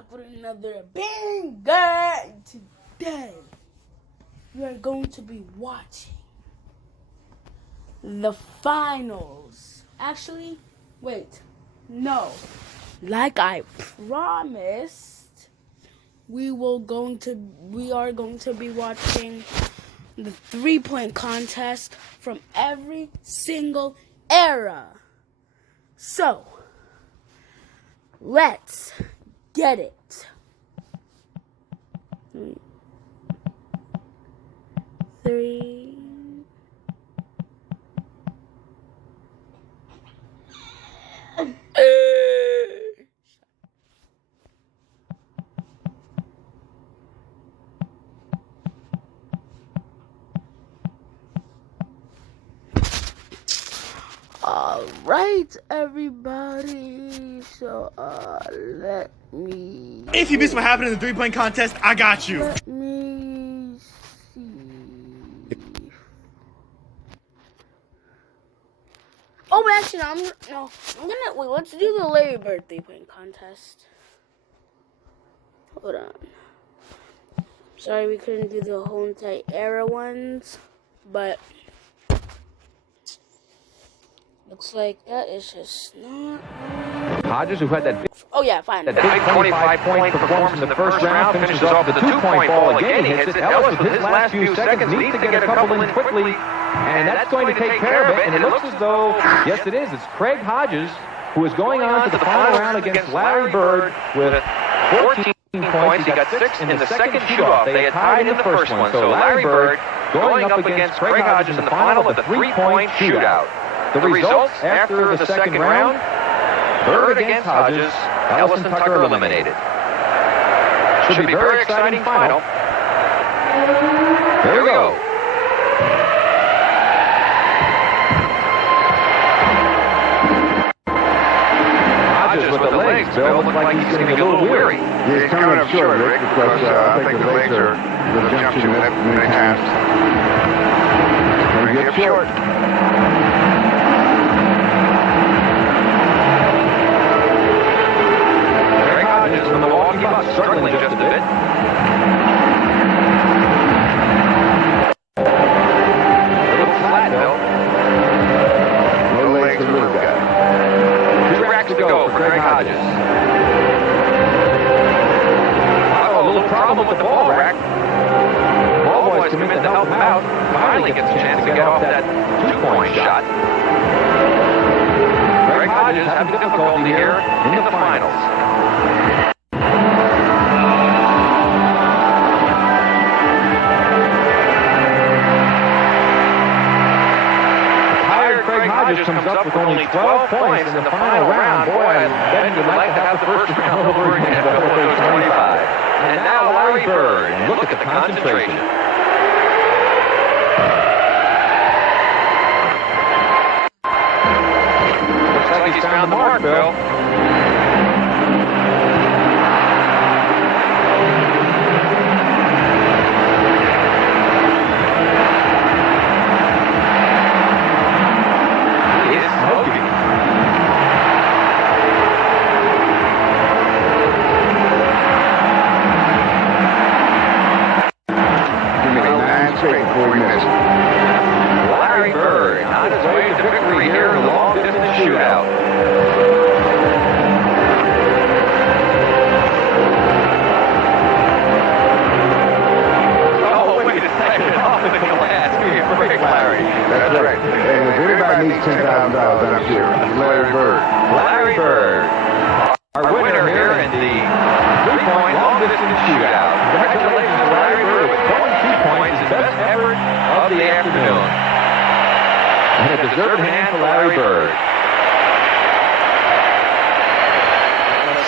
back with another banger. Today, we are going to be watching the finals. Actually, wait, no. Like I promised, we are going to be watching the 3-point contest from every single era. So, let's get it. 3. All right, everybody. So, let me. If you missed what happened in the 3-point contest, I got you. Let me see. Oh, but actually, I'm gonna wait. Let's do the Larry Bird 3-point contest. Hold on. Sorry, we couldn't do the whole entire era ones, but looks like that is just not. Hodges, who had that Fine. big 25-point performance in the first round, finishes off with a 2-point ball again. He hits it. Ellis, with his last few seconds, needs to get a couple in quickly, and that's going to take care of it. And it looks as though, yes, it is. It's Craig Hodges who is going on to the final round against Larry Bird with 14 points. He got 6 in the second shoot-off. They had tied in the first one. So Larry Bird going up against Craig Hodges in the final of the 3-point shootout. The results after the second round: Bird against Hodges, Ellis and Tucker eliminated. Should be a very exciting final. Here we go. Hodges with the legs, Bill, looks like he's getting a little weary. He's coming up short, Rick, because I think the legs are the jump shooting that many times. Going to get short. Craig Hodges from the Milwaukee Bucks, struggling just a bit. A little flat, Bill. No legs for the little guy. 2 racks to go for Craig Hodges. Uh-oh, a little problem with the ball rack. Ball boys come in to help him out. Finally gets a chance to get off that 2-point shot. Craig Hodges having difficulty here in the finals. Tired Craig Hodges comes up with only 12 points in the final round. Boy, Ben would like to have the first round over again, but we'll go 25. And now Larry Bird. And look at the concentration. Looks like he's found the mark, Bill. He is smoking. Give me 9 straight before we miss. Larry Bird on his way to victory here in the long-distance shootout. Oh, wait a second. Off in the glass. Give me a break, Larry. That's right. And if anybody needs $10,000, I'm sure it's Larry Bird. Larry Bird, our winner here in the 3-point long-distance shootout. Congratulations to Larry Bird with 22 points, his best effort of the afternoon. And a deserved hand for Larry Bird.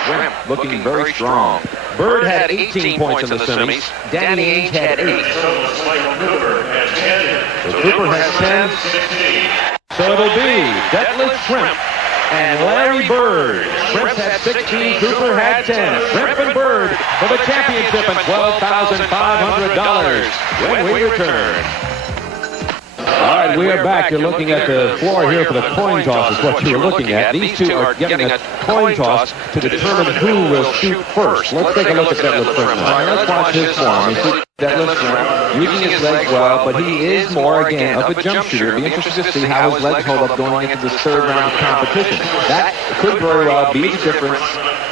Shrimp looking very strong. Bird had 18 points in the semis. Danny Ainge had 8. So Cooper has 10. So it'll be Detlef Shrimp and Larry Bird. Shrimp had 16, Cooper had 10. Shrimp and Bird for the championship and $12,500 when we return. All right, we are back. You're looking at the floor here for the coin toss is what you're looking at. These two are getting a coin toss to determine who will shoot first. Let's take a look at Detlef Schrempf now. Let's watch his form. You see Detlef Schrempf using his legs well, but he is more, again, of a jump shooter. It'll be interesting to see how his legs hold up going into this third round of competition. That could very well be the difference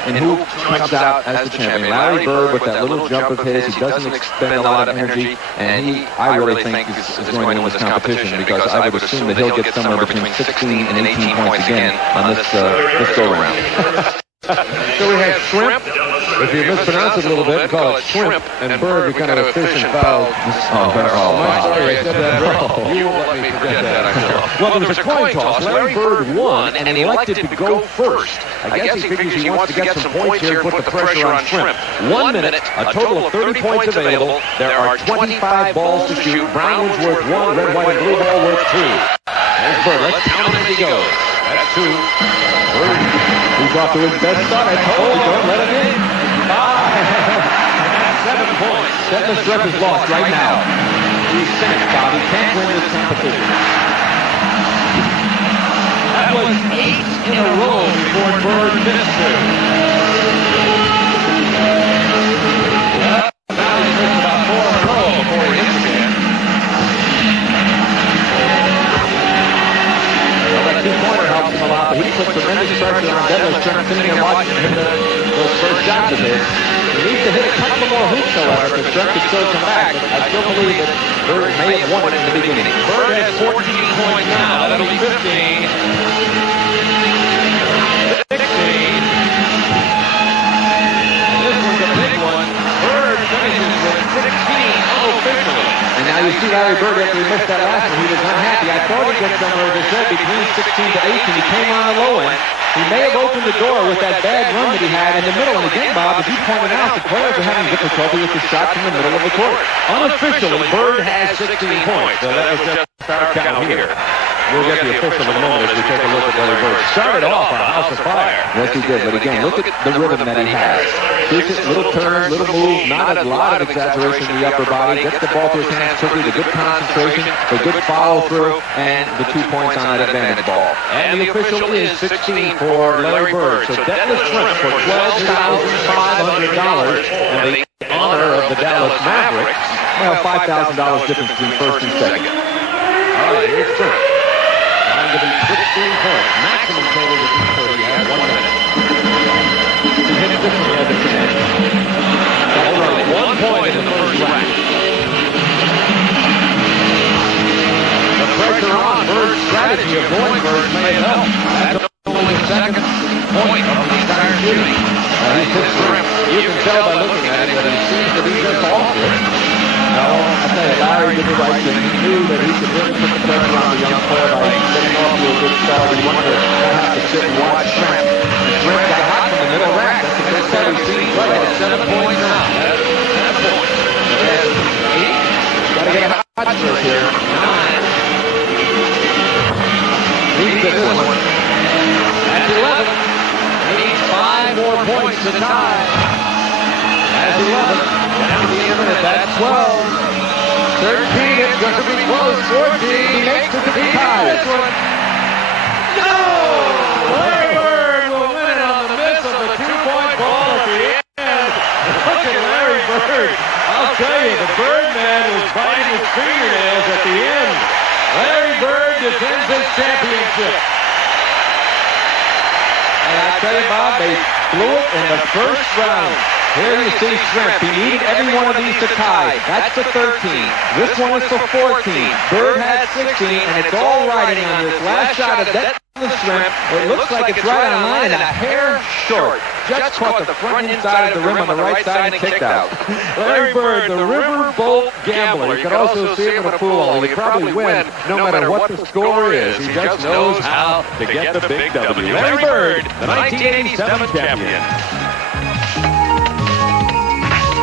in who comes out as the champion. Larry Bird, with that little jump of his, he doesn't expend a lot of energy, and he, I really think, is going to win this competition, because I would assume that he'll get somewhere between 16 and 18 points again on this go-round. So we have Schrempf. If you mispronounce it a little bit, call it Shrimp. And Bird, we kind of fish and foul. I'm sorry, I said that wrong. You won't let me forget that, I'm sure. Well, there was a coin toss. Larry Bird won, and he elected to go first. I guess he figures he wants to get some points here and put the pressure on Shrimp. 1 minute, a total of 30 points available. There are 25 balls to shoot. Brown one's worth 1, red, white, and blue ball worth 2. There's Bird. Let's count him as he goes. That's 2. Bird, he's off to his best start. I told you, don't let him in. 5. 7 points. Detlef Schrempf is lost right now. He's 6, Bob. He can't win this competition. That was 8 in a row before Bird missed 2. Now he's missed about 4 in a row before he hits again. Well, that 2-pointer helps him a lot, but he puts tremendous pressure on Detlef Schrempf sitting there watching him those first shots of his. He needs to hit a couple more hoops, however, because Schrempf could still come back. But I still believe that Bird may have won it in the beginning. Bird has 14 points now. That'll be 15. 16. And this one's a big one. Bird finishes with 16 unofficially. And now you see Larry Bird, after he missed that last one, he was unhappy. I thought he'd get somewhere, as I said, between 16 to 18. He came on the low end. He may have opened the door with that bad run that he had in the middle. And again, Bob, as you pointed out, the players are having difficulty with the shots in the middle of the court. Unofficially, Bird has 16 points. So that was just our count here. We'll get the official in a moment as we take a look at Larry Bird. Started off on House of Fire. Yes, he did. But again, look at the rhythm that he has. Shoots it, little turn, little move, not a lot of exaggeration in the upper body. Gets the ball to his hands quickly, the good concentration, the good follow-through, and the 2 points on that advantage ball. And the official is 16 for Larry Bird. So Detlef Schrempf for $12,500 and the honor of the Dallas Mavericks. Well, $5,000 difference between first and second. All right, here's Schrempf. Give him 16 points. Maximum total is 30. He has 1 minute. He hit differently as a chance. Double run. 1 point in the first round. The pressure on Bird's strategy of going first may have helped. That's only the second point of the entire shooting. He's hit Schrempf. You can tell by looking at him that he seems to be just off it. No, I tell you, Larry did the right thing. He knew that he could really put the pressure on the young player by getting off to a good start. He wanted to not have to sit and watch Schrempf. And Schrempf got hot from the middle rack. That's the best that we've seen. Well, he has 7 points now. 7 points. He has 8. Got to get a hot trick here. 9. Needs this one. That's 11. Needs 5 more points to tie. That's 11. Down to the end of it, that's 12. 13, it's going to be close. 14, he makes it to be tied. No! Larry Bird will win it on the miss of the 2-point ball at the end. Look at Larry Bird. I'll tell you, the Birdman was biting his fingernails at the end. Larry Bird defends his championship. And I tell you, Bob, they blew it in the first round. Here you see Schrempf. He needed every one of these to tie. That's the 13. This one is for 14. Bird had 16, and it's all riding on this last shot of Detlef Schrempf. It looks like it's right on line and a hair short. Just caught the front inside of the rim on the right side and kicked out. Larry Bird, the Riverboat Gambler. You could also see him in a pool hall. He could probably win no matter what the score is. He just knows how to get the big W. Larry Bird, the 1987 champion.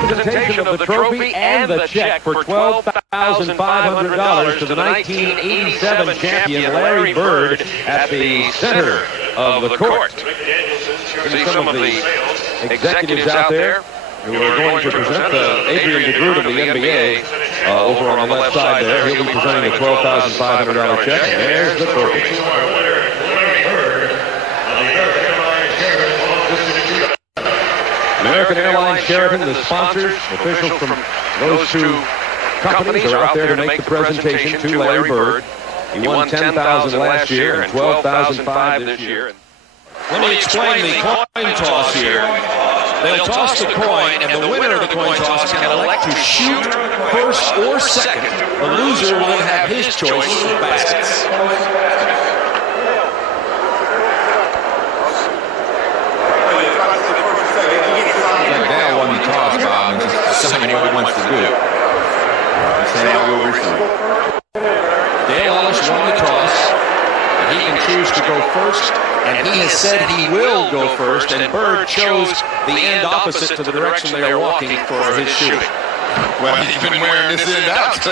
Presentation of the trophy and the check for $12,500 to the 1987 champion Larry Bird at the center of the court. See some of the executives out there who are going to present the Adrian DeGroot of the NBA. over on the left side there. He'll be presenting a $12,500 check. And there's the token. American Airlines Sheraton, the sponsors, officials from those two companies are out there to make the presentation to Larry Bird. He won $10,000 last year and $12,500 this year. Let me explain the coin toss here. They'll toss the coin, and the winner of the coin toss can elect to shoot first or second. The loser will then have his choice of baskets. Dale won the toss, Bob, and just deciding what he wants to do. Dale Ellis won the toss, and he can choose to go first, and he has said he will go first, and Bird chose the end opposite to the direction they are walking for his shooting. Well, he's been wearing this end out.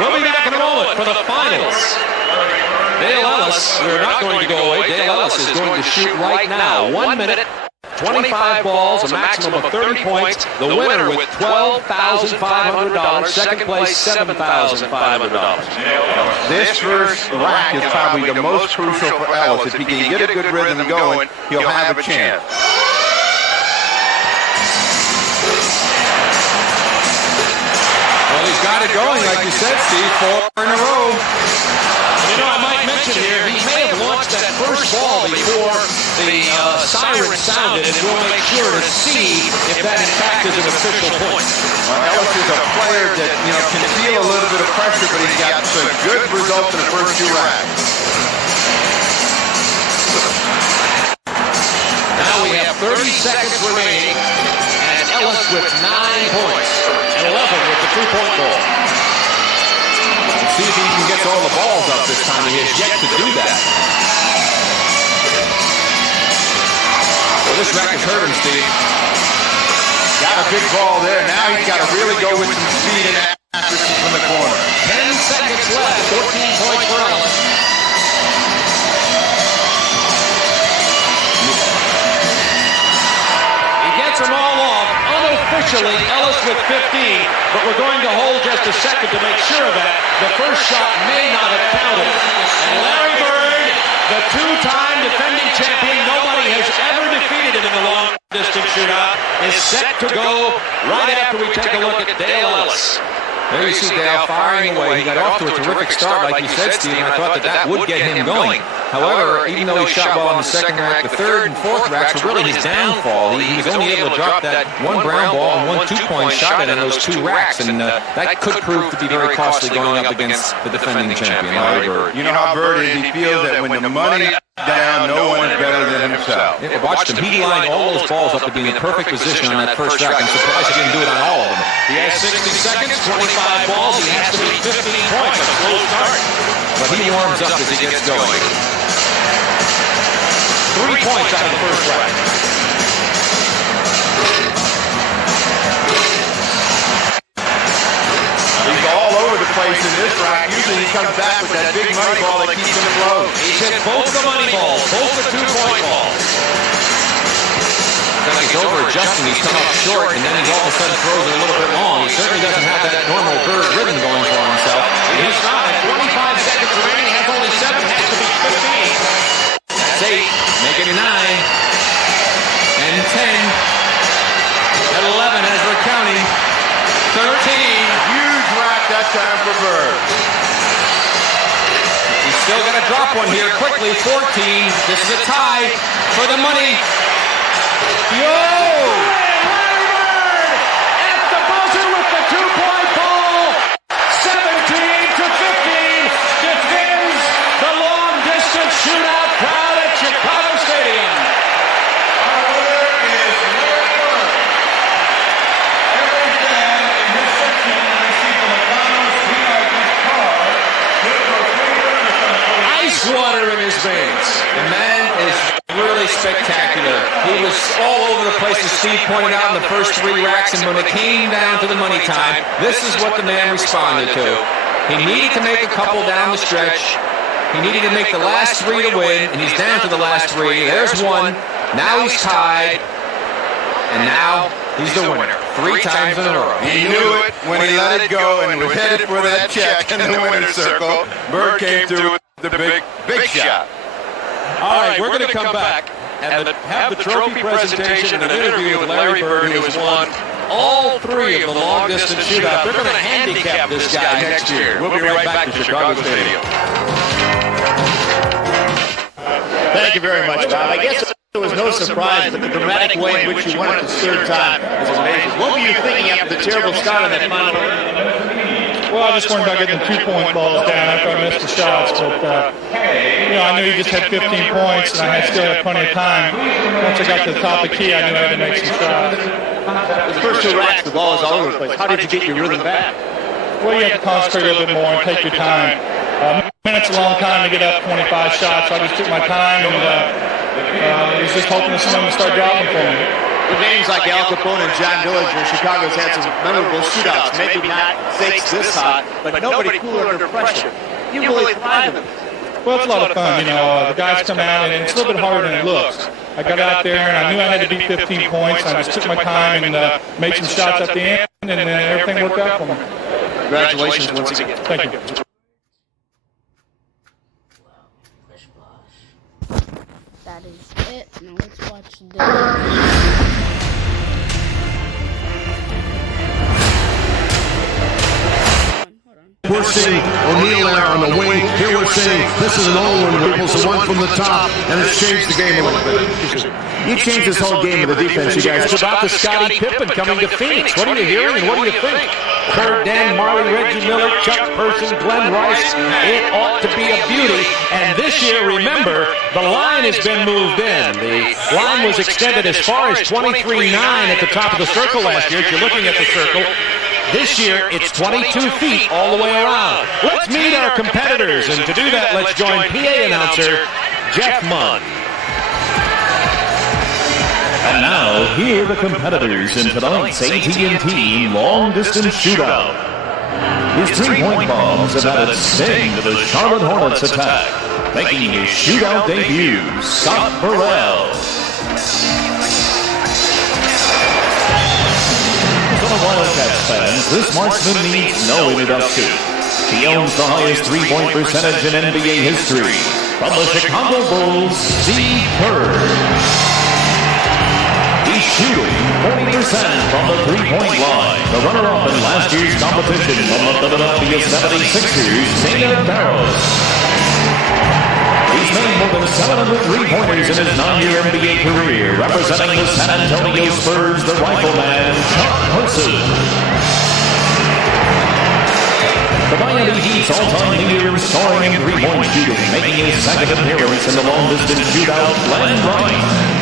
We'll be back in a moment for the finals. Dale Ellis, we're not going to go away. Dale Ellis is going to shoot right now. 1 minute, 25 balls, a maximum of 30 points. The winner with $12,500. Second place, $7,500. This first rack is probably the most crucial for Ellis. If he can get a good rhythm going, he'll have a chance. Well, he's got it going, like you said, Steve, 4 in a row. You know, I might mention here, he may have launched that first ball before the siren sounded, and we'll make sure to see if that, in fact, is an official point. Well, Ellis is a player that, can feel a little bit of pressure, but he's got some good results in the first 2 racks. Now we have 30 seconds remaining, and Ellis with 9 points, and 11 with the 3-point ball. See if he even gets all the balls up this time. He has yet to do that. Well, this rack is hurting, Steve. Got a big ball there. Now he's got to really go with some speed and accuracy from the corner. 10 seconds left. 14 points for Ellis. He gets them all off. Unofficially, Ellis with 15, but we're going to hold just a second to make sure of that. The first shot may not have counted. And Larry Bird, the 2-time defending champion, nobody has ever defeated him in the long-distance shootout, is set to go right after we take a look at Dale Ellis. There you see Dale firing away. He got off to a terrific start, like you said, Steve, and I thought that would get him going. However, even though he shot well in the second rack, the third and fourth racks were really his downfall. He was only able to drop that 1 brown ball and 1 2-point shot in those 2 racks, and that could prove to be very costly going up against the defending champion, Larry Bird. You know how Bird is. He feels that when the money's down, no one is better than himself. Yeah, watched him. He lined all those balls up to be in the perfect position on that first rack. I'm surprised he didn't do it on all of them. He has 60 seconds, 25 balls. He has to be 15 points. A slow start. But he warms up as he gets going. 3 points out of the first rack. He's all over the place in this rack. Usually he comes back with that big money ball that keeps him afloat. He's hit both the money balls, both the 2-point balls. Like he's over adjusting, he's come up short, and then he all of a sudden throws it a little bit long. He certainly doesn't have that normal Bird rhythm going for himself. He's not at 25 seconds remaining, has only 7, has to be 15. That's 8, make it 9, and 10, and 11 as we're counting, 13. Huge rack that time for Bird. He's still got to drop one here quickly, 14. This is a tie for the money. Yo! Larry Bird at the buzzer with the 2-point ball. 17-15 defends the long-distance shootout crowd at Chicago Stadium. Our winner is Larry Bird. Every fan in this section received a McDonald's VIP card. Ice water in his veins. The man is really spectacular. He was all over the place, as Steve pointed out, in the first 3 racks, and when it came down to the money time, this is what the man responded to. He needed to make a couple down the stretch. He needed to make the last 3 to win, and he's down to the last 3. There's 1. Now he's tied. And now He's the winner. 3 times in a row. He knew it when he let it go and was headed for that check in the winner's circle. Bird came through with the big shot. All right, we're going to come back and have the trophy presentation and an interview with Larry Bird, who has won all 3 of the long-distance shootout. They're going to handicap this guy next year. We'll be right back to Chicago Stadium. Thank you very much, Bob. I guess it was no surprise that the dramatic way in which you won it this third time was amazing. What were you thinking after the terrible start of that final? Well, I just worried about getting the 2-point balls down after I missed the shots, but I knew he just had 15 points, and I still had plenty of time. Once I got to the top of the key, I knew I had to make some shots. The first 2 racks, the ball was all over the place. How did you get your rhythm back? Well, you have to concentrate a little bit more and take your time. Minute's a long time to get up 25 shots, so I just took my time and was just hoping that someone would start dropping for me. With names like Al Capone and John Dillinger, Chicago's had some memorable shootouts. Maybe not stakes this hot, but nobody cooler under pressure. You really thrive in it. Well, it's a lot of fun, the guys come out, and it's a little bit harder than it looks. I got out there, and I knew I had to beat 15 points, and I just took my time and made some shots at the end, and everything worked out for me. Congratulations once again. Thank you. That is it. Now let's watch this. We're seeing O'Neal there on the wing. Here we're seeing this is an old one. Whipple's the one from the top, and it's changed the game a little bit. You changed this whole game of the defense, you guys. It's about the Scottie Pippen coming to Phoenix. What are you hearing and what do you think? Kurt, Dan, Marley, Reggie Miller, Chuck Person, Glenn Rice. It ought to be a beauty. And this year, remember, the line has been moved in. The line was extended as far as 23-9 at the top of the circle last year. If you're looking at the circle, this year, it's 22 feet all the way around. Let's meet our competitors, and to do that, let's join PA announcer Jeff Munn. And now, here are the competitors in tonight's AT&T Long Distance Shootout. His 3-point bombs have added sting to the Charlotte Hornets attack, making his shootout debut, Scott Burrell. Wildcats fans, this marksman needs no introduction. He owns the highest 3-point percentage in NBA history. From the Chicago Bulls, Steve Kerr. He's shooting 40% from the 3-point line. The runner-up in last year's competition from the Philadelphia 76ers, Dana Barros. He's made more than 700 3-pointers in his 9-year NBA career, representing the San Antonio Spurs, the rifleman, Chuck Person. The Miami Heat's all-time leader in scoring and 3-point shooting, making his second appearance in the long-distance shootout, Glenn Rice.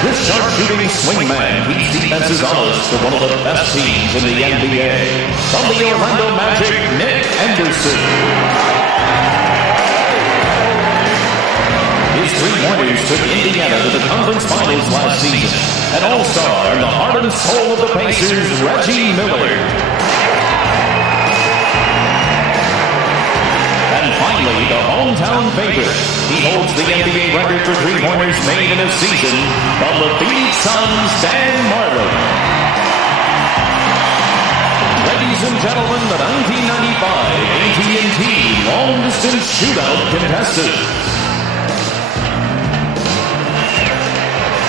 This sharp-shooting swingman keeps defenses honest for one of the best teams in the NBA. From the Orlando Magic, Nick Anderson. His 3-pointers took Indiana to the conference finals last season. An all-star and the heart and soul of the Pacers, Reggie Miller. And finally, the hometown favorite. He holds the NBA record for 3-pointers made in a season from the Phoenix Suns, Dan Marley. Ladies and gentlemen, the 1995 AT&T Long Distance Shootout contestants.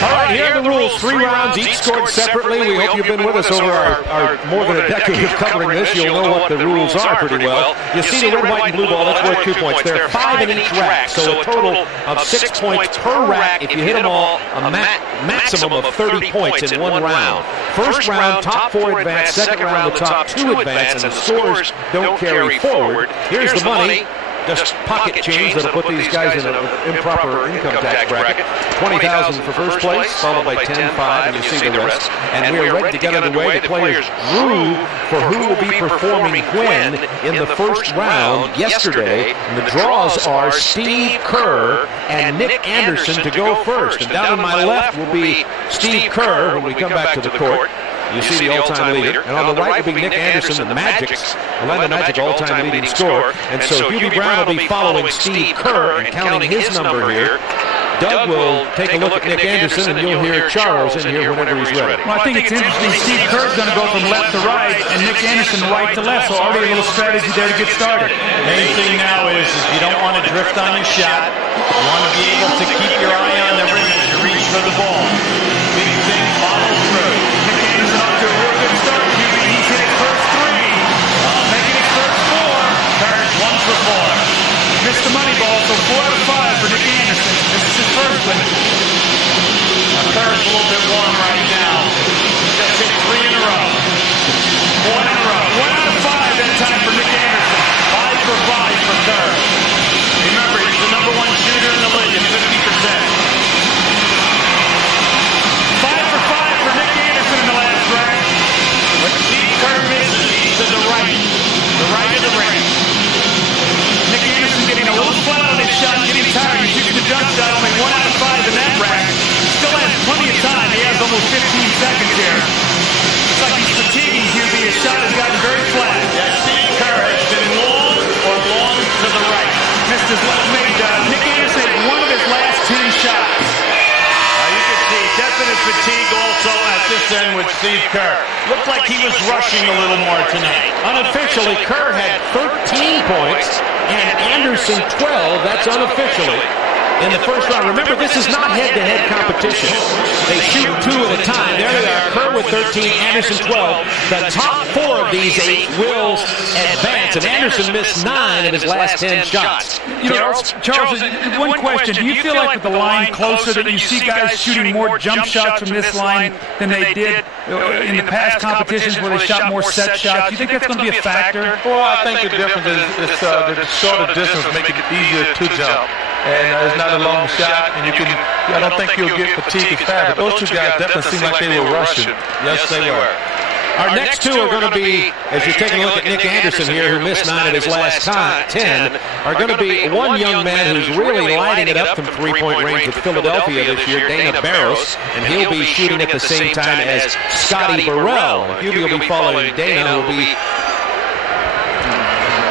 All right, here are the rules. 3 rounds, each scored separately. We hope you've been with us over our more than a decade of covering this. You'll know what the rules are pretty well. You see the red, white, and blue ball, that's worth 2 points. There are 5 in each rack, so a total of 6 points per rack. If you hit them all, a maximum of 30 points in one round. First round, top 4 advance. Second round, the top 2 advance, and the scores don't carry forward. Here's the money. Just pocket change that'll put these guys in an improper income tax bracket. $20,000 for first place, followed by 10-5, and you see the rest. And we are ready to get underway. The players drew for who will be performing when in the first round yesterday. And the draws are Steve Kerr and Nick Anderson to go first. And down on my left will be Steve Kerr when we come back to the court. You see the all-time leader. And on the right will be Nick Anderson, the Orlando Magic all-time leading scorer. And so Hubie Brown will be following Steve Kerr and counting his number here. Doug will take a look at Nick Anderson, and you'll hear Charles in here whenever he's ready. Well, I think it's interesting. Steve Kerr's going to go from left to right, and Nick Anderson right to left, so already a little strategy there to get started. Main thing now is you don't want to drift on your shot. You want to be able to keep your eye on the rim as you reach for the ball. Big thing, follow through. Nick Anderson off to a real good start. He's hit his first 3. Making his first 4. Kerr's 1 for 4. Missed the money ball, so 4 out of 5 for Nick Anderson. This is his first one. Kerr's a little bit warm right now. Just hit 3 in a row. 1 in a row. 1 out of 5 that time for Nick Anderson. 5 for 5 for Kerr. Remember, he's the #1 shooter in the league at 50%. 5 for 5 for Nick Anderson in the last round. When Steve Kerr misses, he's to the right of the ring. Nick Anderson getting a little flat on his shot, getting tired. He's shooting the jump shot, only 1 out of 5 in that rack. Still has plenty of time. He has almost 15 seconds here. It's like he's fatiguing QB. His shot has gotten very flat. Yeah, Steve Kerr has been long or long to the right. Missed his left made. Nick Anderson had 1 of his last 10 shots. You can see definite fatigue also at this end with Steve Kerr. Looked like he was rushing a little more tonight. Unofficially, Kerr had 13 points and Anderson 12. That's unofficially in the first round. Remember, this is not head-to-head competition. They shoot 2 at a time. There they are. Kerr with 13, Anderson 12. The top 4 of these 8 will advance, and Anderson missed 9 of his last 10 shots. Charles, one question. Do you feel like with the line closer that you see guys shooting more jump shots from this line than they did in the past competitions where they shot more set shots? Do you think that's going to be a factor? Well, I think the difference is the shorter distance make it easier to jump. And it's not a long shot, and I don't think you'll get fatigued as fast. But those 2 guys definitely seem like they were rushing. Yes, they were. Our next 2 are going to be, as you're taking a look at Nick Anderson here, who missed 9 of his last 10, are going to be one young man who's really lighting it up from three-point range with Philadelphia this year, Dana Barros, and he'll be shooting at the same time as Scotty Burrell. Hubie will be following Dana, who will be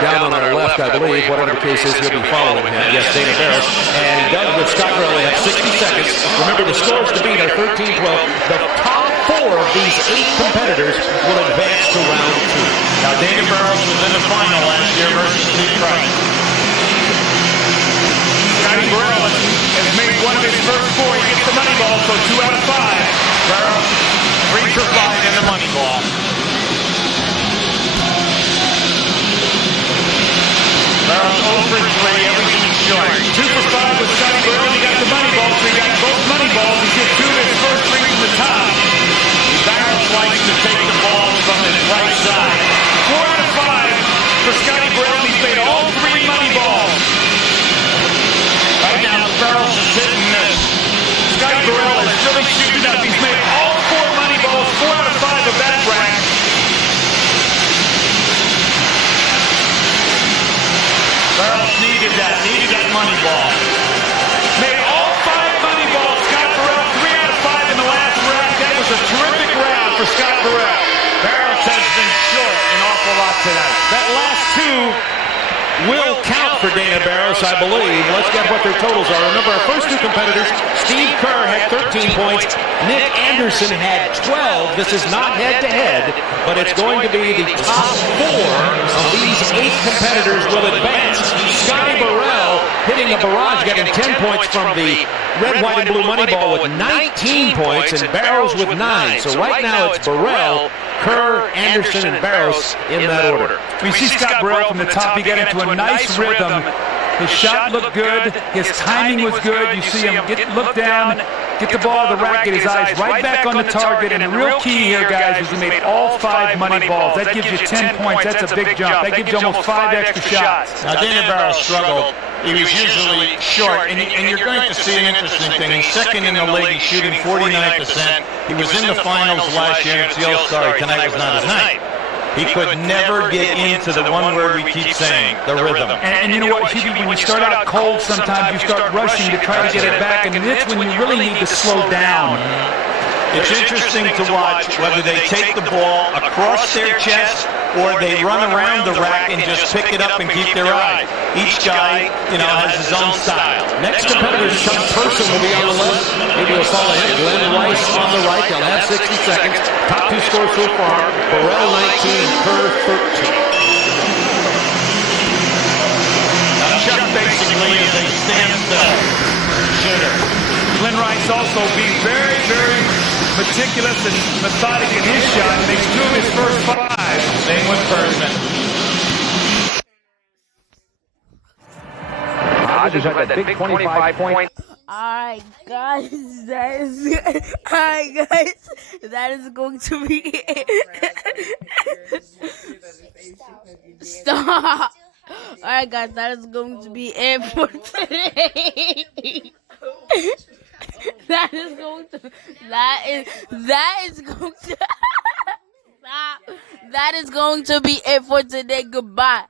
down on our left, I believe. Whatever the case is, he'll be following him. Yes, Dana Barros. And Doug with Scott Burrell. They have 60 seconds. Remember, the scores to beat are 13-12. The top 4 of these 8 competitors will advance to round 2. Now, Dana Barros was in the final last year versus Steve Price. Scotty Burrell has made 1 of his first 4. He gets the money ball, so 2 out of 5. Barros, 3 for 5 in the money ball. Barros 0 for 3, everything short. 2 for 5 with Scotty Burrell. He got the money ball, so he got both money balls. He hit 2 of his first 3 from the top. Barros likes to take the ball from his right side. 4 out of 5 for Scotty Burrell. He's made all 3 money balls. Right now, Barros is hitting this. Scotty Burrell is really shooting up. He's made all 4 money balls, 4 out of 5 of that rack. Barros needed that money ball. Made all 5 money balls. Scott Burrell, 3 out of 5 in the last rack. That was a terrific round for Scott Burrell. Barros has been short an awful lot tonight. That last 2 will count for Dana Barros, I believe. Let's get what their totals are. Remember, our first 2 competitors, Steve Kerr had 13 points. Nick Anderson had 12. This is not head-to-head, but it's going to be the top 4 of these 8 competitors will advance. Scotty Burrell hitting a barrage, getting 10 points from the red, white, and blue money ball with 19 points, and Barros with 9. So right now it's Burrell, Kerr, Anderson, and Barros in that order. We see Scott Burrell from the top. He got into a nice rhythm. His shot looked good. His timing was good. You see him look down, get the ball to the rack, get his eyes right back on the target. And the real key here, guys, is he made all 5 money balls. That gives you 10 points. That's a big jump. That gives you almost 5 extra shots. Now, Dana Barros struggled. He was usually short, and you're going to see an interesting thing. He's second in the league. He's shooting 49%. He was in the finals last year. It's the All-Star. Tonight was not his night. He could never get into the one word we keep saying, the rhythm. And you know what, Hubie, when you start out cold, sometimes you start rushing to try to get it back, and that's when you really need to slow down. It's interesting to watch whether they take the ball across their chest or they run around the rack and just pick it up and keep their eye. Each guy, has his own style. Next competitor, Chuck Person, will be on the left. Maybe he'll follow him. Glenn Rice on the right. They'll have 60 seconds. Top two scores so far. Burrell 19, Kerr 13. Chuck basically is a standstill shooter. Glenn Rice also being very, very meticulous and methodic in his shot. Makes 2 of his first 5. Same with Bergman. Rodgers had that big 25-point. Alright guys, that is going to be Stop. Alright guys, that is going to be it for today. That is going to Stop. That is going to be it for today. Goodbye.